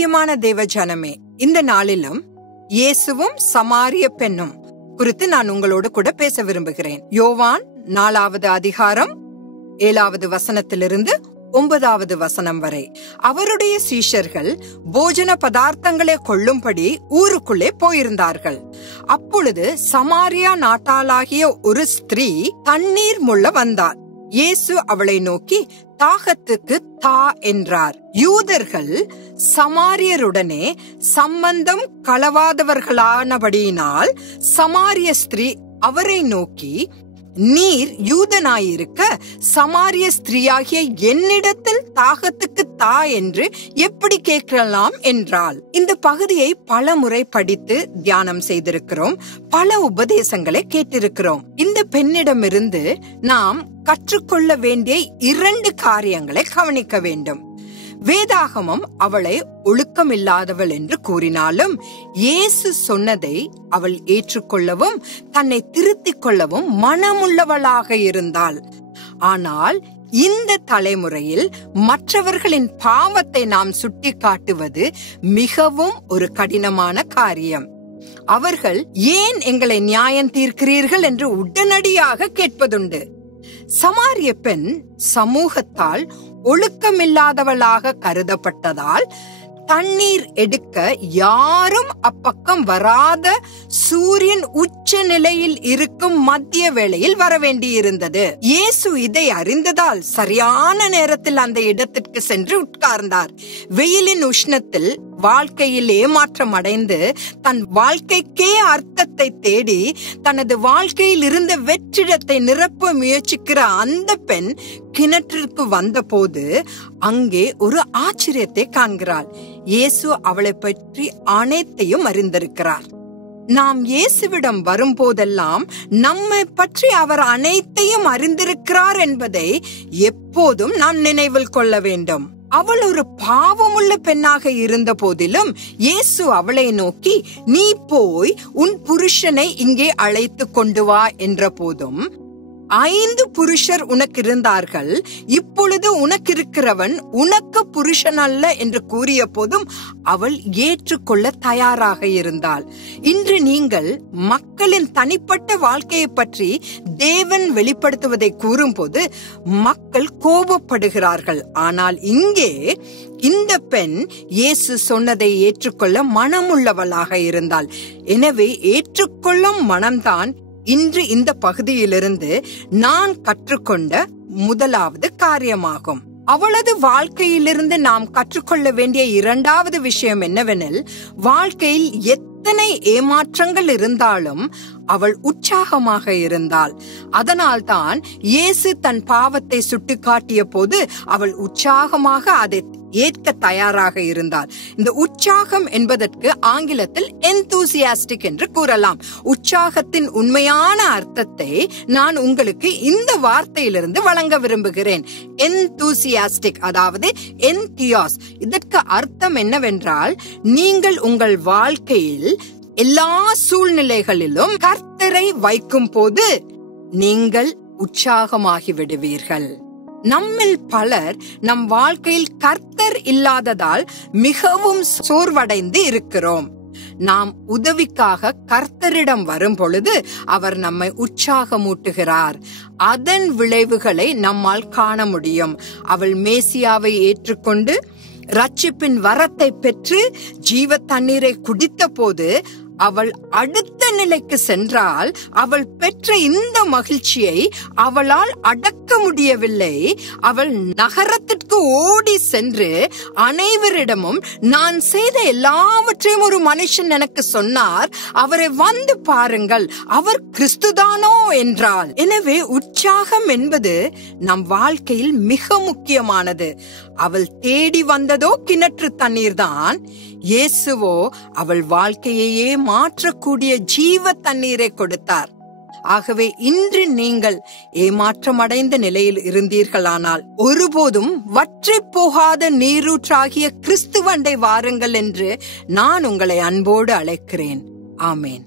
பிரியமான தேவ ஜனமே, இந்த நாளிலும் இயேசுவும் சமாரிய பெண்ணும் குறித்து நான் உங்களோடு கூட பேச விரும்புகிறேன். யோவான் 4வது அதிகாரம் 7வது வசனத்திலிருந்து 9வது வசனம் வரை. அவருடைய சீஷர்கள் போஜன பதார்த்தங்களை கொள்ளும்படி ஊருக்குள்ளே போயிருந்தார்கள். அப்பொழுது சமாரியா நாட்டாளாகிய ஒரு ஸ்திரீ தண்ணீர் முள்ள வந்தாள். இயேசு அவளை நோக்கி, தாகத்துக்கு தா என்றார். யூதர்கள் சமாரியருடனே சம்பந்தம் களவாதவர்களானபடியினால் சமாரிய ஸ்திரீ அவரை நோக்கி, நீர் யூதனாயிருக்க சமாரிய ஸ்திரீயாகிய என்னிடத்தில் தாகத்துக்கு தா என்று எப்படி கேட்கலாம் என்றாள். இந்த பகுதியை பல முறை படித்து தியானம் செய்திருக்கிறோம். பல உபதேசங்களை கேட்டிருக்கிறோம். இந்த பெண்ணிடமிருந்து நாம் கற்றுக்கொள்ள வேண்டிய 2 காரியங்களை கவனிக்க வேண்டும். வேதாகமம் அவளை ஒழுக்கமில்லாதவள் என்று கூறினாலும் இயேசு சொன்னதை அவள் ஏற்றுக்கொள்ளவும் தன்னை திருத்திக் கொள்ளவும் மனமுள்ளவளாக இருந்தாள். ஆனால் இந்த தலைமுறையில் மற்றவர்களின் பாவத்தை நாம் சுட்டி காட்டுவது மிகவும் ஒரு கடினமான காரியம். அவர்கள் ஏன் எங்களை நியாயம் தீர்க்கிறீர்கள் என்று உடனடியாக கேட்பதுண்டு. சமாரிய பெண் சமூகத்தால் ஒழுக்கமில்லாதவளாக கருதப்பட்டதால் தண்ணீர் எடுக்க யாரும் அப்பக்கம் வராத சூரியன் உச்ச நிலையில் இருக்கும் மத்திய வேளையில் வரவேண்டியிருந்தது. இயேசு இதை அறிந்ததால் சரியான நேரத்தில் அந்த இடத்திற்கு சென்று உட்கார்ந்தார். வெயிலின் உஷ்ணத்தில் வாழ்க்கையில் ஏமாற்றம் அடைந்து தன் வாழ்க்கைக்கே அர்த்தத்தை தேடி தனது வாழ்க்கையில் இருந்த வெற்றிடத்தை நிரப்ப முயற்சிக்கிற அந்த பெண் கிணற்றிற்கு வந்த போது அங்கே ஒரு ஆச்சரியத்தை காண்கிறாள். இயேசு அவளை பற்றி அனைத்தையும் அறிந்திருக்கிறார். நாம் இயேசுவிடம் வரும்போதெல்லாம் நம்மை பற்றி அவர் அனைத்தையும் அறிந்திருக்கிறார் என்பதை எப்போதும் நாம் நினைவில் கொள்ள வேண்டும். அவள் ஒரு பாவமுள்ள பெண்ணாக இருந்த போதிலும் இயேசு அவளை நோக்கி, நீ போய் உன் புருஷனை இங்கே அழைத்து கொண்டு வா என்ற போதும், 5 புருஷர் உனக்கு இருந்தார்கள், இப்பொழுது உனக்கு இருக்கிறவன் உனக்கு புருஷன் அல்ல என்று கூறிய போதும் அவள் ஏற்றுக்கொள்ள தயாராக இருந்தாள். இன்று நீங்கள் மக்களின் தனிப்பட்ட வாழ்க்கையை பற்றி தேவன் வெளிப்படுத்துவதை கூறும்போது மக்கள் கோபப்படுகிறார்கள். ஆனால் இங்கே இந்த பெண் இயேசு சொன்னதை ஏற்றுக்கொள்ள மனமுள்ளவளாக இருந்தாள். எனவே ஏற்றுக்கொள்ளும் மனம்தான் இன்று இந்த பகுதியிலிருந்து நான் கற்றுக்கொண்ட முதலாவது காரியமாகும். அவளது வாழ்க்கையிலிருந்து நாம் கற்றுக்கொள்ள வேண்டிய 2வது விஷயம் என்னவெனில், வாழ்க்கையில் எத்தனை ஏமாற்றங்கள் இருந்தாலும் அவள் உற்சாகமாக இருந்தாள். அதனால்தான் இயேசு தன் பாவத்தை சுட்டிக்காட்டிய போது அவள் உற்சாகமாக அதை ஏற்க தயாராக இருந்தாள். இந்த உற்சாகம் என்பதற்கு ஆங்கிலத்தில் enthusiastic என்று கூறலாம். உற்சாகத்தின் உண்மையான அர்த்தத்தை நான் உங்களுக்கு இந்த வார்த்தையிலிருந்து வழங்க விரும்புகிறேன். enthusiastic, அதாவது entheos. இதற்கு அர்த்தம் என்னவென்றால், நீங்கள் உங்கள் வாழ்க்கையில் எல்லா சூழ்நிலைகளிலும் கர்த்தரை வைக்கும் போது நீங்கள் உற்சாகமாகி விடுவீர்கள். நம்மில் பலர் நம் வாழ்க்கையில் கர்த்தர் இல்லாததால் மிகவும் சோர்வடைந்து இருக்கிறோம். நாம் உதவிக்காக கர்த்தரிடம் வரும் பொழுது அவர் நம்மை உற்சாகமூட்டுகிறார். அதன் விளைவுகளை நம்மால் காண முடியும். அவள் மேசியாவை ஏற்றுக்கொண்டு ரட்சிப்பின் வரத்தை பெற்று ஜீவ தண்ணீரை குடித்த போது அவள் அடுத்த நிலைக்கு சென்றால் அவள் பெற்ற இந்த மகிழ்ச்சியை அவளால் அடக்க முடியவில்லை. அவள் நகரத்திற்கு ஓடி சென்று அனைவரிடமும், நான் செய்த எல்லாவற்றையும் ஒரு மனுஷன் எனக்கு சொன்னார், அவரை வந்து பாருங்கள், அவர் கிறிஸ்துதானோ என்றாள். எனவே உற்சாகம் என்பது நம் வாழ்க்கையில் மிக முக்கியமானது. அவள் தேடி வந்ததோ கிணற்று தண்ணீர் தான். இயேசுவோ அவள் வாழ்க்கையையே மாற்றக்கூடிய ஜீவ தண்ணீரை கொடுத்தார். ஆகவே இன்று நீங்கள் ஏமாற்றமடைந்த நிலையில் இருந்தீர்களானால் ஒருபோதும் வற்றி போகாத நீரூற்றாகிய கிறிஸ்துவண்டை வாருங்கள் என்று நான் உங்களை அன்போடு அழைக்கிறேன். ஆமேன்.